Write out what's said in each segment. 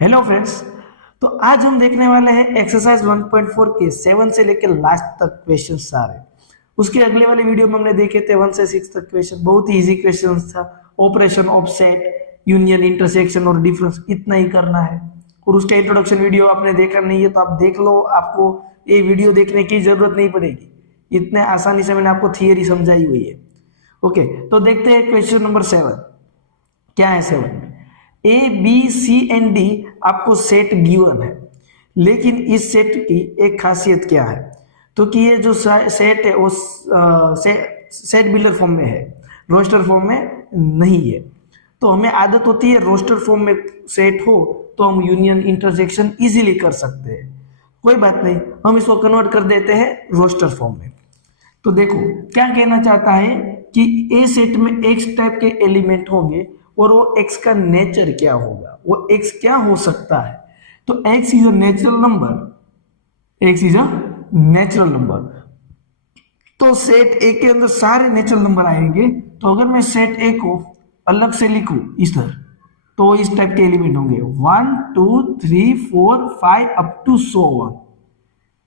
Hello friends. तो आज हम देखने वाले हैं एक्सरसाइज 1.4 के 7 से लेकर लास्ट तक क्वेश्चन सारे। उसके अगले वाले वीडियो में हमने देखे थे 1 से 6 तक क्वेश्चन, बहुत ही इजी क्वेश्चन था। ऑपरेशन, ऑफसेट, यूनियन, इंटरसेक्शन और डिफरेंस, इतना ही करना है। और उसका इंट्रोडक्शन वीडियो आपने देखा नहीं है तो आप देख लो, आपको ये वीडियो देखने की जरूरत नहीं पड़ेगी, इतने आसानी से मैंने आपको थियरी समझाई हुई है। ओके, तो देखते हैं क्वेश्चन नंबर 7 क्या है। 7 में A B C and D आपको सेट गिवन है, लेकिन इस सेट की एक खासियत क्या है, तो कि ये जो सेट है वो सेट बिल्डर फॉर्म में है, रोस्टर फॉर्म में नहीं है। तो हमें आदत होती है रोस्टर फॉर्म में सेट हो तो हम यूनियन इंटरसेक्शन इजीली कर सकते हैं। कोई बात नहीं, हम इसको कन्वर्ट कर देते हैं रोस्टर फॉर्म में। तो देखो क्या कहना चाहता है कि ए सेट में एक्स टाइप के एलिमेंट होंगे और वो एक्स का नेचर क्या होगा, वो एक्स क्या हो सकता है। तो x is a natural number, x is a natural number. तो सेट ए के अंदर सारे नेचुरल नंबर आएंगे। तो अगर मैं सेट ए को अलग से लिखूं इस तरह, तो इस टाइप के एलिमेंट होंगे 1 2 3 4 5 अप टू सो ऑन।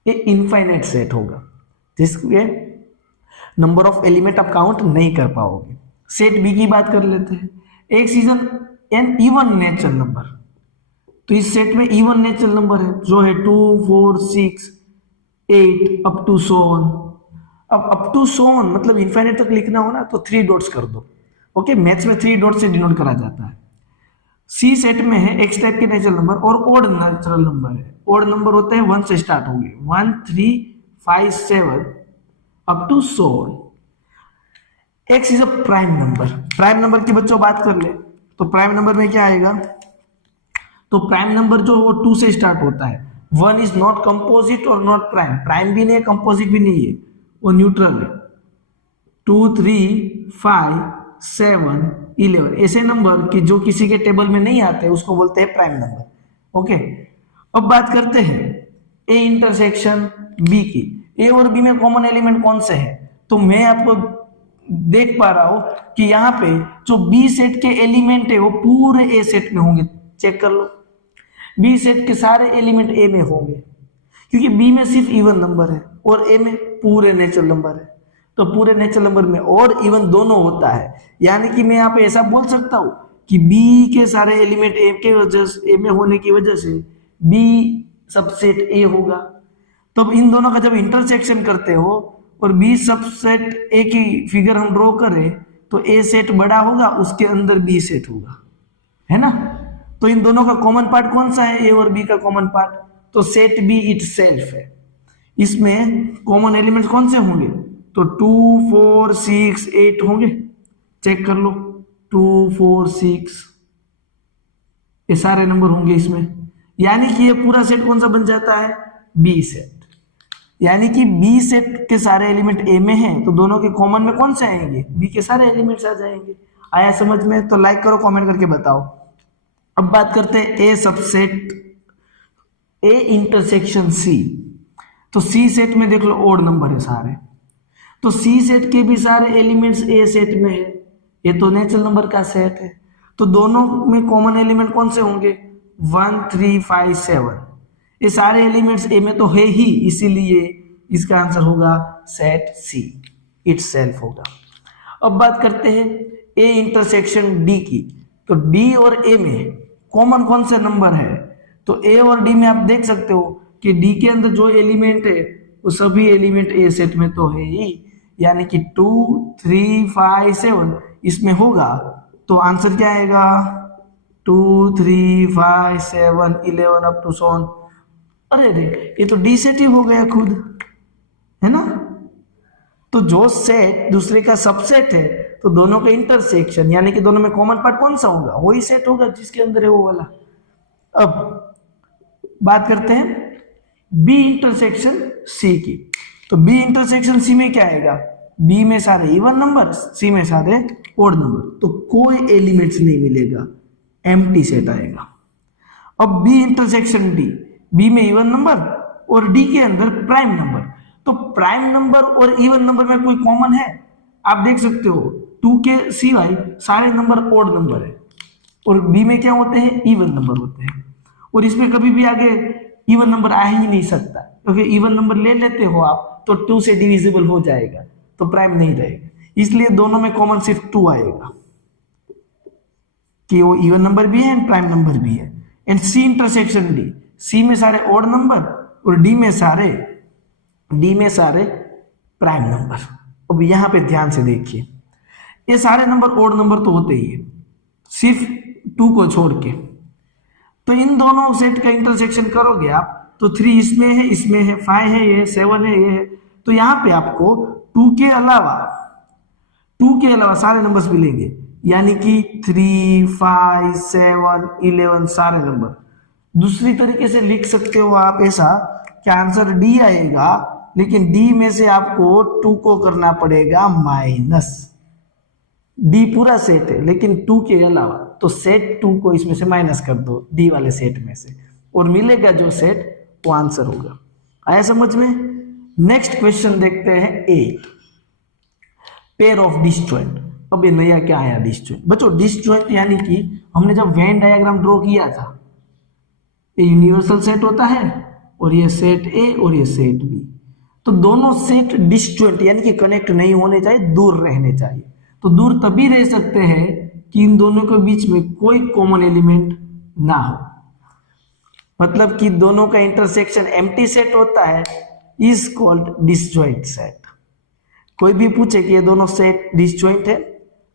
ये इनफाइनाइट सेट होगा जिसके नंबर ऑफ एलिमेंट आप काउंट नहीं कर पाओगे। सेट बी की बात कर लेते हैं। X is an even natural number. तो इस सेट में इवन नेचुरल नंबर है जो है 2 4 6 8 अप टू सो ऑन। अब अप टू सो ऑन मतलब इनफाइनाइट तक लिखना हो ना तो 3 डॉट्स कर दो। ओके, मैथ्स में 3 डॉट से डिनोट करा जाता है। सी सेट में है एक्स टाइप के नेचुरल नंबर और ओड नेचुरल नंबर है। ओड नंबर होते हैं 1 से स्टार्ट होंगे, 1 3 5 7 up to so on. X is a prime number. Prime number की बच्चों बात कर ले तो प्राइम नंबर में क्या आएगा, तो प्राइम नंबर जो वो 2 से स्टार्ट होता है। 1 इज नॉट कंपोजिट और नॉट प्राइम, प्राइम भी नहीं है कंपोजिट भी नहीं है, वो न्यूट्रल है। 2 3 5 7 11 ऐसे नंबर कि जो किसी के टेबल में नहीं आते उसको बोलते हैं प्राइम नंबर। ओके, अब बात करते हैं ए इंटरसेक्शन बी की। ए और बी में कॉमन एलिमेंट कौन से है, तो मैं आपको देख पा रहा हूं कि यहाँ पे जो बी सेट के एलिमेंट है वो पूरे ए सेट में होंगे। चेक कर लो, बी सेट के सारे एलिमेंट ए में होंगे क्योंकि बी में सिर्फ इवन नंबर है और ए में पूरे नेचुरल नंबर है। तो पूरे नेचुरल नंबर में और इवन दोनों होता है, यानी कि मैं यहाँ पे ऐसा बोल सकता हूं कि बी के सारे एलिमेंट ए के वजह से, ए में होने की वजह से बी सबसेट ए होगा। तो इन दोनों का जब इंटरसेक्शन करते हो और बी सबसेट ए की फिगर हम ड्रॉ करें तो ए सेट बड़ा होगा, उसके अंदर बी सेट होगा, है ना। तो इन दोनों का कॉमन पार्ट कौन सा है, ए और बी का कॉमन पार्ट, तो सेट बी इटसेल्फ है। इसमें कॉमन एलिमेंट कौन से होंगे, तो 2 4 6 8 होंगे। चेक कर लो 2 4 6 ये सारे नंबर होंगे इसमें, यानी कि ये पूरा सेट कौन सा बन जाता है, बी सेट। यानी कि बी सेट के सारे एलिमेंट ए में हैं तो दोनों के कॉमन में कौन से आएंगे, बी के सारे एलिमेंट्स आ जाएंगे। आया समझ में, तो लाइक करो, कमेंट करके बताओ। अब बात करते हैं ए सबसेट ए इंटरसेक्शन सी। तो सी सेट में देख लो ओड नंबर है सारे, तो सी सेट के भी सारे एलिमेंट्स ए सेट में है, ये तो नेचुरल नंबर का सेट है। तो दोनों में कॉमन एलिमेंट कौन से होंगे, 1 3 5 7 ये सारे एलिमेंट्स ए में तो है ही, इसीलिए इसका आंसर होगा सेट सी इटसेल्फ होगा। अब बात करते हैं ए इंटरसेक्शन डी की। तो डी और ए में कॉमन कौन से नंबर है, तो ए और डी में आप देख सकते हो कि डी के अंदर जो एलिमेंट है वो सभी एलिमेंट ए सेट में तो है ही, यानी कि 2 3 5 7 इसमें होगा। तो आंसर क्या आएगा, 2 3 5 7 11 अप टू सो ऑन। अरे रे, ये तो डी सेट ही हो गया खुद, है ना। तो जो सेट दूसरे का सबसेट है तो दोनों का इंटरसेक्शन यानी कि दोनों में कॉमन पार्ट कौन सा होगा, वही सेट होगा जिसके अंदर है वो वाला। अब बात करते हैं बी इंटरसेक्शन सी की। तो बी इंटरसेक्शन सी में क्या आएगा, बी में सारे इवन नंबर, सी में सारे ओड नंबर, तो कोई एलिमेंट्स नहीं मिलेगा, एम्प्टी सेट आएगा। अब बी इंटरसेक्शन डी, बी में इवन नंबर और डी के अंदर प्राइम नंबर। तो प्राइम नंबर और इवन नंबर में कोई कॉमन है, आप देख सकते हो 2 के सिवाय सारे नंबर ओड नंबर है और बी में क्या होते हैं, इवन नंबर होते हैं। और इसमें कभी भी आगे इवन नंबर आ ही नहीं सकता, क्योंकि इवन नंबर ले लेते हो आप तो 2 से डिविजिबल हो जाएगा, तो प्राइम नहीं रहेगा। इसलिए दोनों में कॉमन सिर्फ 2 आएगा कि वो इवन नंबर भी है एंड प्राइम नंबर भी है। एंड सी इंटरसेक्शन डी, सी में सारे ऑड नंबर और डी में सारे प्राइम नंबर। अब यहां पे ध्यान से देखिए, ये सारे नंबर ऑड नंबर तो होते ही है सिर्फ 2 को छोड़ के। तो इन दोनों सेट का इंटरसेक्शन करोगे आप तो 3 इसमें है, 5 है, ये 7 है, ये है। तो यहाँ पे आपको 2 के अलावा सारे नंबर्स मिलेंगे, यानी कि 3, 5, 7, 11 सारे नंबर। दूसरी तरीके से लिख सकते हो आप ऐसा कि आंसर डी आएगा, लेकिन डी में से आपको 2 को करना पड़ेगा माइनस। डी पूरा सेट है लेकिन 2 के अलावा, तो सेट 2 को इसमें से माइनस कर दो डी वाले सेट में से, और मिलेगा जो सेट वो आंसर होगा। आया समझ में? नेक्स्ट क्वेश्चन देखते हैं 8, पेयर ऑफ डिसजॉइंट। अब ये नया क्या आया डिसजॉइंट? बच्चों डिसजॉइंट यानी कि हमने जब वेन डायग्राम ड्रॉ किया था, ये यूनिवर्सल सेट होता है और ये सेट ए और ये सेट बी, तो दोनों सेट डिसजॉइंट यानी कि कनेक्ट नहीं होने चाहिए, दूर रहने चाहिए। तो दूर तभी रह सकते हैं कि इन दोनों के बीच में कोई कॉमन एलिमेंट ना हो, मतलब कि दोनों का इंटरसेक्शन एम्प्टी सेट होता है, इज कॉल्ड डिसजॉइंट सेट। कोई भी पूछे कि ये दोनों सेट डिसजॉइंट है,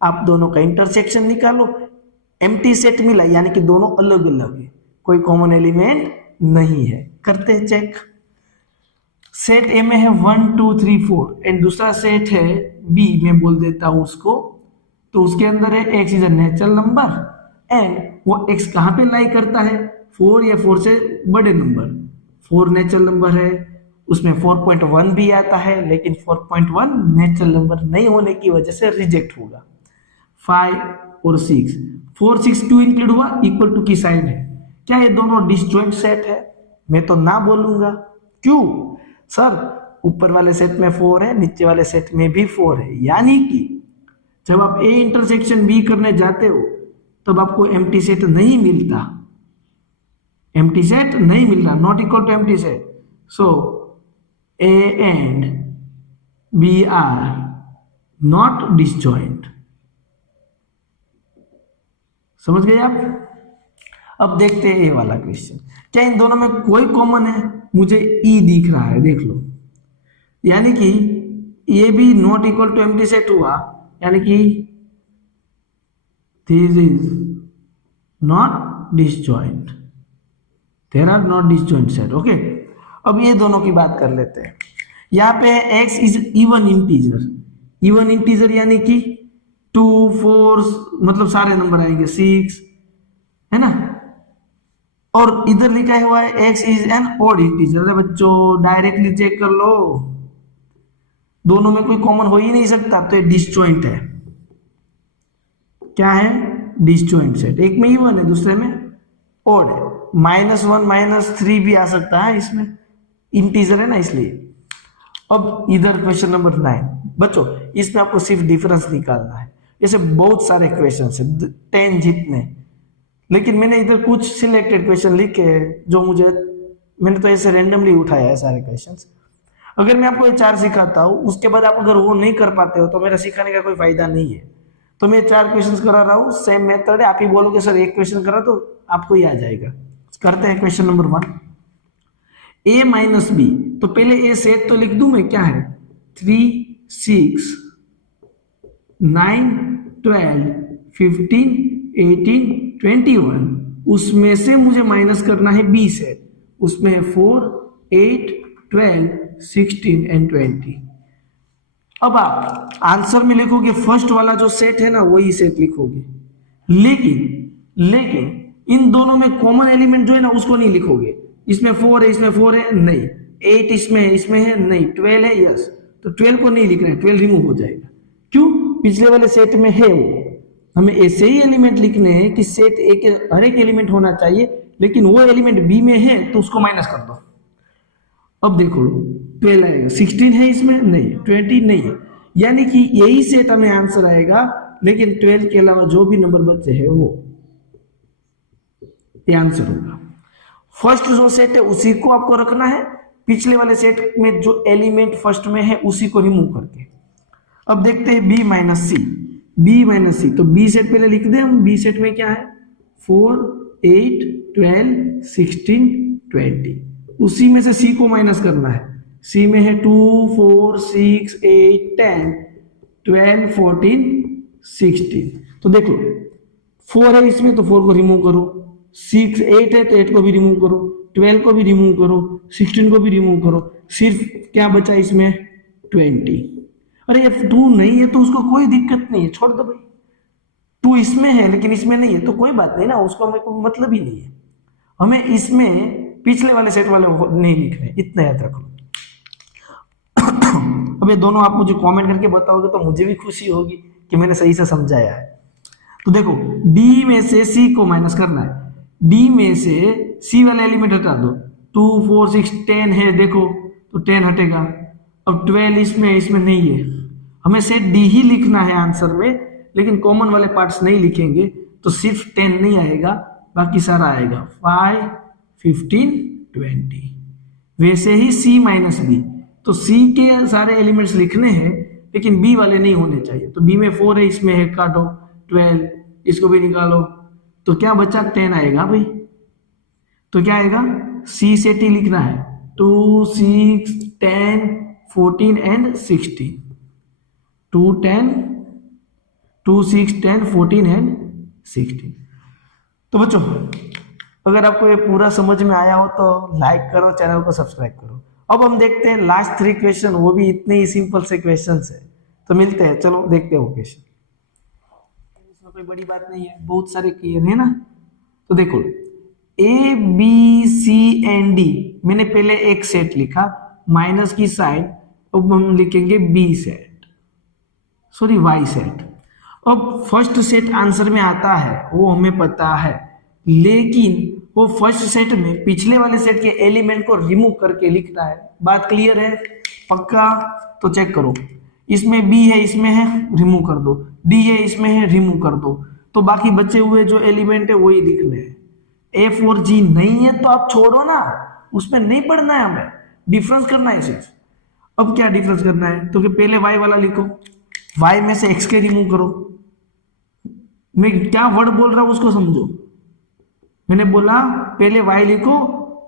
आप दोनों का इंटरसेक्शन निकालो, एम्प्टी सेट मिला यानी कि दोनों अलग अलग है, कोई कॉमन एलिमेंट नहीं है। करते हैं चेक। सेट ए में है 1 2 3 4 एंड दूसरा सेट है बी में बोल देता हूं उसको, तो उसके अंदर है x is a natural number and वो x कहां पे लाई करता है? 4 या 4 से बड़े नंबर। 4 नेचुरल नंबर है, उसमें 4.1 भी आता है, लेकिन 4.1 नेचुरल नंबर नहीं होने की वजह से रिजेक्ट होगा। 5 और 6, 4 6 2 इंक्लूड हुआ, इक्वल टू की साइन है। क्या ये दोनों डिसजॉइंट सेट है? मैं तो ना बोलूंगा। क्यों सर? ऊपर वाले सेट में 4 है, नीचे वाले सेट में भी 4 है, यानी कि जब आप ए इंटरसेक्शन बी करने जाते हो तब आपको एम्प्टी सेट नहीं मिलता, एम्प्टी सेट नहीं मिल रहा, not equal to empty set. So A and B are not disjoint. समझ गए आप? अब देखते हैं ये वाला क्वेश्चन। क्या इन दोनों में कोई कॉमन है? मुझे ई दिख रहा है, देख लो, यानी कि ये भी not equal to empty set हुआ, यानी कि this is not disjoint, there are not disjoint set. Okay, अब ये दोनों की बात कर लेते हैं। यहाँ पे x is even integer, even integer यानी कि 2 4 मतलब सारे नंबर आएंगे, 6 है ना, और इधर लिखा हुआ है x is an odd integer. अरे बच्चों डायरेक्टली चेक कर लो, दोनों में कोई कॉमन हो ही नहीं सकता, तो ये डिसजॉइंट है। क्या है? Disjoint set. एक में इवन है, दूसरे में ऑड है। -1 -3 भी आ सकता है, इसमें इंटीजर है ना इसलिए। अब इधर क्वेश्चन नंबर 9 बच्चों, इसमें आपको सिर्फ डिफरेंस निकालना है। ऐसे बहुत सारे क्वेश्चन है, 10 जितने, लेकिन मैंने इधर कुछ सिलेक्टेड क्वेश्चन लिखे जो मैंने तो ऐसे रेंडमली उठाया है सारे क्वेश्चंस। अगर मैं आपको ये 4 सिखाता हूँ, उसके बाद आप अगर वो नहीं कर पाते हो तो मेरा सिखाने का कोई फायदा नहीं है। तो मैं 4 क्वेश्चंस करा रहा हूँ, सेम मेथड है। आप ही बोलोगे सर एक क्वेश्चन करा तो आपको ही आ जाएगा। करते हैं question number 1, a minus B. तो पहले ए सेट तो लिख दूं मैं, क्या है? 3 6 9 12 15 18 21, उसमें से मुझे माइनस करना है बी सेट, उसमें है 4 8 12 16 एंड 20। अब आप आंसर में लिखोगे फर्स्ट वाला जो सेट है ना वही सेट लिखोगे, लेकिन इन दोनों में कॉमन एलिमेंट जो है ना उसको नहीं लिखोगे। इसमें 4 है, इसमें 4 है, नहीं। 8 इसमें है, नहीं। 12 है, यस, तो 12 को नहीं लिखना है, 12 रिमूव हो जाएगा। क्यों? पिछले वाले सेट में है वो। हमें ऐसे ही एलिमेंट लिखने हैं कि सेट ए के हर एक एलिमेंट होना चाहिए, लेकिन वो एलिमेंट बी में है तो उसको माइनस कर दो। अब देखो 12 आएगा, 16 है इसमें, नहीं। 20 नहीं है, यानी कि यही सेट हमें आंसर आएगा, लेकिन 12 के अलावा जो भी नंबर बचे हैं वो ये आंसर होगा। फर्स्ट जो सेट है उसी को आपको रखना है, पिछले वाले सेट में जो एलिमेंट फर्स्ट में है उसी को रिमूव करके। अब देखते हैं बी माइनस सी, बी माइनस सी, तो बी सेट पहले लिख दे हम। बी सेट में क्या है 4 8 12 16 20, उसी में से सी को माइनस करना है। सी में है 2 4 6 8 10 12 14 16, तो देख लो 4 है इसमें तो 4 को रिमूव करो, 6 8 है तो 8 को भी रिमूव करो, 12 को भी रिमूव करो, 16 को भी रिमूव करो, सिर्फ क्या बचा इसमें 20। अरे ये 2 नहीं है तो उसको कोई दिक्कत नहीं है, छोड़ दो भाई। 2 इसमें है लेकिन इसमें नहीं है तो कोई बात नहीं ना, उसको हमें कोई मतलब ही नहीं है। हमें इसमें पिछले वाले सेट वाले नहीं लिखने, इतना याद रखो। अब ये दोनों आप मुझे कमेंट करके बताओगे तो मुझे भी खुशी होगी कि मैंने सही से समझाया है। तो देखो डी में से सी को माइनस करना है, डी में से सी वाला एलिमेंट हटा दो, 2 4 6 10 है देखो तो 10 हटेगा। अब 12 इसमें नहीं है, हमें सेट डी ही लिखना है आंसर में, लेकिन कॉमन वाले पार्ट्स नहीं लिखेंगे तो सिर्फ 10 नहीं आएगा, बाकी सारा आएगा 5 15 20। वैसे ही सी माइनस बी, तो सी के सारे एलिमेंट्स लिखने हैं लेकिन बी वाले नहीं होने चाहिए। तो बी में 4 है, इसमें है काटो 12, इसको भी निकालो तो क्या बचा 10 आएगा भाई। तो क्या आएगा सी सेट ही लिखना है, 2 6 10 14 एंड 16, 2 10 2 6 10 14 एंड 16। तो बच्चों अगर आपको ये पूरा समझ में आया हो तो लाइक करो, चैनल को सब्सक्राइब करो। अब हम देखते हैं लास्ट 3 क्वेश्चन, वो भी इतने ही सिंपल से क्वेश्चन है। तो मिलते हैं, चलो देखते हैं वो क्वेश्चन। इसमें कोई बड़ी बात नहीं है, बहुत सारे क्लियर है ना। तो देखो A B C and D, मैंने पहले एक सेट लिखा माइनस की साइड, अब हम लिखेंगे B set, sorry Y set. अब फर्स्ट सेट आंसर में आता है वो हमें पता है, लेकिन वो फर्स्ट सेट में पिछले वाले सेट के एलिमेंट को रिमूव करके लिखना है। बात क्लियर है पक्का? तो चेक करो, इसमें बी है इसमें है रिमूव कर दो, डी है इसमें है रिमूव कर दो, तो बाकी बचे हुए जो एलिमेंट है वही लिखने हैं। एफ और जी नहीं है तो आप छोड़ो ना, उसमें नहीं पढ़ना है, हमें डिफरेंस करना है सिर्फ। अब क्या डिफरेंस करना है, तो कि पहले वाई वाला लिखो, वाई में से एक्स के रिमूव करो। मैं क्या वर्ड बोल रहा हूं उसको समझो। मैंने बोला पहले y लिखो,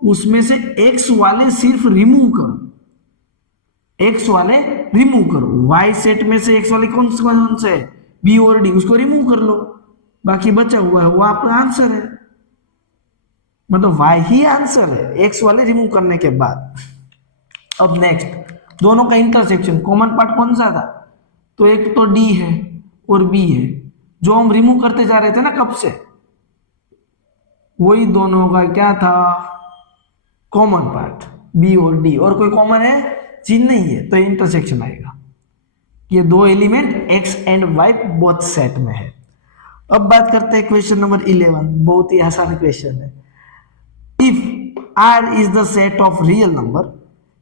उसमें से x वाले सिर्फ रिमूव करो, x वाले रिमूव करो। y सेट में से x वाले कौन से है b और d, उसको रिमूव कर लो, बाकी बचा हुआ है वो आपका आंसर है। मतलब y ही आंसर है x वाले रिमूव करने के बाद। अब नेक्स्ट दोनों का इंटरसेक्शन, कॉमन पार्ट कौन सा था, तो एक तो d है और b है, जो हम रिमूव करते जा रहे थे ना कब से, वही दोनों का क्या था कॉमन पार्ट, बी और डी, और कोई कॉमन है जी नहीं है, तो इंटरसेक्शन आएगा। ये दो element x and y both set में है। अब बात करते हैं क्वेश्चन नंबर 11, बहुत ही आसान क्वेश्चन है। If R is the set of real number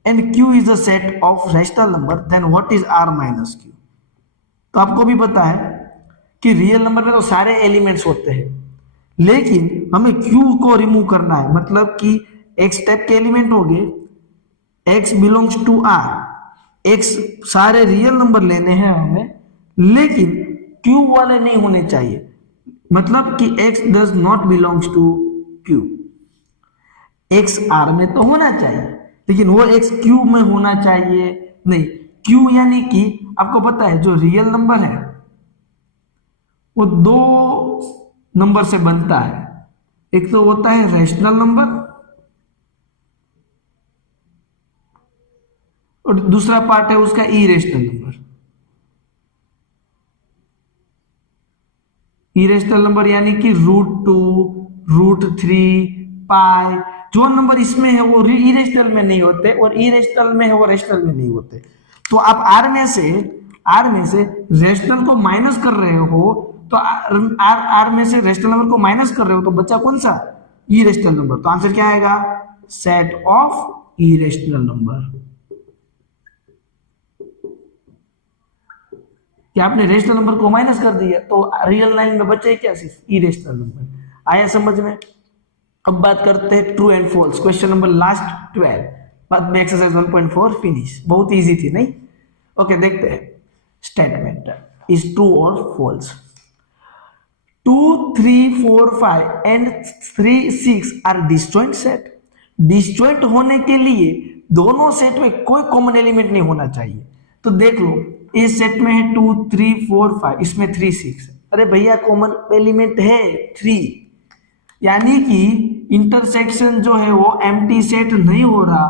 and Q is the set of rational number, then what is R minus Q. तो आपको भी पता है कि रियल नंबर में तो सारे एलिमेंट्स होते हैं, लेकिन हमें q को रिमूव करना है, मतलब कि x टाइप के एलिमेंट हो गए, x belongs to r, x सारे रियल नंबर लेने हैं हमें, लेकिन q वाले नहीं होने चाहिए, मतलब कि x does not belongs to q। x r में तो होना चाहिए लेकिन वो x q में होना चाहिए नहीं। q यानी कि आपको पता है जो रियल नंबर है वो दो नंबर से बनता है, एक तो होता है रैशनल नंबर और दूसरा पार्ट है उसका इरेशनल नंबर। इरेशनल नंबर यानी कि √2 √3 पाई, जो नंबर इसमें है वो इरेशनल में नहीं होते और इरेशनल में है वो रैशनल में नहीं होते। तो आप आर में से रैशनल को माइनस कर रहे हो, तो आर में से रैशनल नंबर को माइनस कर रहे हो, तो बच्चा कौन सा इरेशनल नंबर। तो आंसर क्या आएगा सेट ऑफ इरेशनल नंबर। कि आपने रेशनल नंबर को माइनस कर दिया तो रियल लाइन में बचे क्या सिर्फ इरेशनल नंबर। आया समझ में? अब बात करते हैं true and false, question number last 12, बाद में एक्सरसाइज 1.4 फिनिश। बहुत इजी थी नहीं? ओके, देखते हैं। स्टेटमेंट इज ट्रू और false. 2, 3, 4, 5 and 3, 6 are disjoint set. Disjoint होने के लिए दोनों सेट में कोई कॉमन एलिमेंट नहीं होना चाहिए। तो देख लो, इस सेट में है 2, 3, 4, 5, इसमें 3, 6। अरे भैया कॉमन एलिमेंट है 3, यानी कि इंटरसेक्शन जो है वो एम्प्टी सेट नहीं हो रहा,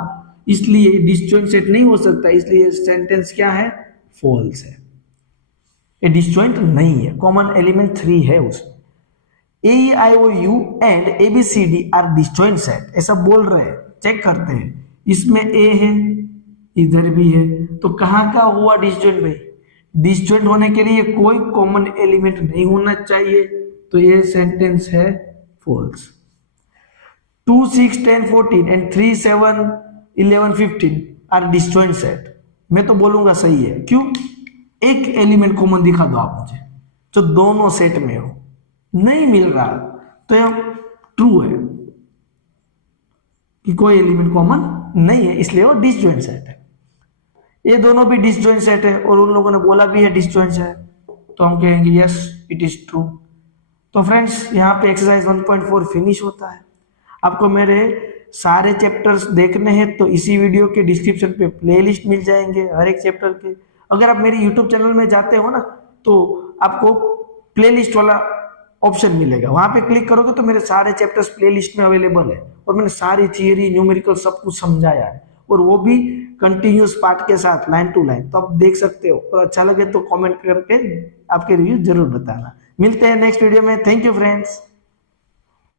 इसलिए डिस्जॉइंट सेट नहीं हो सकता, इसलिए सेंटेंस क्या है? फॉल्स है। ये डिस्जॉइंट नहीं है, कॉमन एलिमेंट 3 है उसमें। AEIOU and ABCD are disjoint set, ऐसा बोल रहे हैं। चेक करते हैं, इसमें A है, इधर भी है, तो कहाँ का हुआ डिस्जॉइंट भाई? डिस्जॉइंट होने के लिए कोई कॉमन एलिमेंट नहीं होना चाहिए, तो ये सेंटेंस है false. 2, 6, 10, 14 and 3, 7, 11, 15 are disjoint set. मैं तो बोलूंगा सही है। क्यों? एक एलिमेंट कॉमन दिखा दो आप मुझे जो दोनों सेट में हो। नहीं मिल रहा तो यह ट्रू है कि कोई एलिमेंट कॉमन नहीं है, इसलिए वो डिसजॉइंट सेट है। ये दोनों भी डिसजॉइंट सेट है और उन लोगों ने बोला भी है डिसजॉइंट है, तो हम कहेंगे यस इट इज ट्रू। तो फ्रेंड्स, यहाँ पे एक्सरसाइज 1.4 फिनिश होता है। आपको मेरे सारे चैप्टर्स देखने हैं तो इसी वीडियो के डिस्क्रिप्शन पे प्लेलिस्ट मिल जाएंगे हर एक चैप्टर के। अगर आप मेरे यूट्यूब चैनल में जाते हो ना, तो आपको प्लेलिस्ट वाला ऑप्शन मिलेगा, वहां पे क्लिक करोगे तो मेरे सारे चैप्टर्स प्लेलिस्ट में अवेलेबल है और मैंने सारी थियरी, न्यूमेरिकल सब कुछ समझाया है, और वो भी कंटिन्यूस पार्ट के साथ, लाइन टू लाइन। तो आप देख सकते हो, और अच्छा लगे तो कमेंट करके आपके रिव्यू जरूर बताना। मिलते हैं नेक्स्ट वीडियो में। Thank you friends.